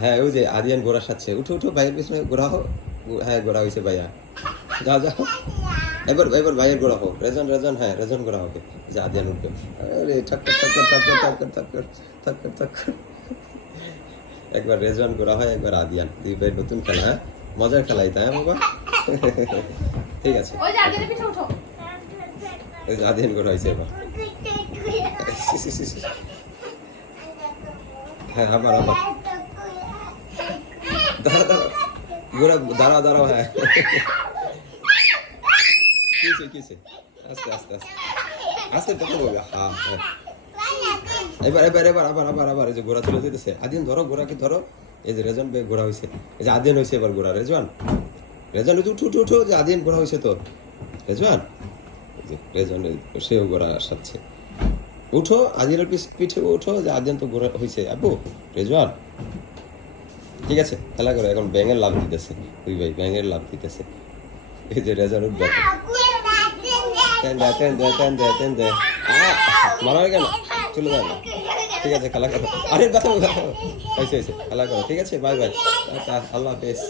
হ্যাঁ ওই যে আদিয়ান ঘোড়ার সাথে উঠো উঠো ভাইয়ের পিছনে ঘোরা হোক। হ্যাঁ ঘোরা হয়েছে ভাইয়া, যাও যাও এবার এবার ভাইয়ের ঘোরা হোক। রেজন রেজন, হ্যাঁ রেজন ঘোরা হবে যে আদিয়ান উঠবে। আরে ঠাক্কর ঠাক্কর ঠাক্কর ঠাক্কর ঠাক্কর ঠাক্কর ঠাক্কর। একবার রেজন ঘোরা হয়, একবার আদিয়ান, দুই ভাই নতুন খেলা। হ্যাঁ মজার খেলাই তাই বাবা। ঠিক আছে ওই যে আদিয়ানের পিঠে উঠো। ওই যে আদিয়ান ঘোরা হয়েছে এবার। হ্যাঁ আবার আবার দাঁড়া দাঁড়া ঘোরা, দাঁড়াও দাঁড়াও। হ্যাঁ কিসে কিসে, আস্তে আস্তে আস্তে আস্তে কথা বলবে। হ্যাঁ হ্যাঁ এবার এবার এবার আবার আবার আবার এই যে ঘোড়া চলে যেতেছে। আদিয়ান ধরো ঘোড়াকে ধরো। এই যে রেজন ঘোড়া হয়েছে, এই যে আদিয়ান হয়েছে এবার ঘোড়া। রেজওয়ান রেজন উঠো উঠো উঠো, যে আদিয়ান ঘোড়া হয়েছে তো। রেজওয়ান রেজন সেও ঘোড়া সাথে উঠো, আদিয়ানের পিঠে উঠো, যে আদিয়ান তো ঘোড়া হয়েছে। আবু রেজওয়ান ঠিক আছে খেলা করো। এখন ব্যাঙের লাভ দিতেছে, দুই ভাই ব্যাঙের লাভ দিতেছে। এই যে রেজন উঠবে, তেন দে তেন দে তেন দে তেন দে। মারা হয়ে গেল, চলে যাও না। ঠিক আছে খেলা করো। আরে কথা হয়েছে হয়েছে, খেলা করো। ঠিক আছে বাই বাই, আল্লাহ হাফেজ।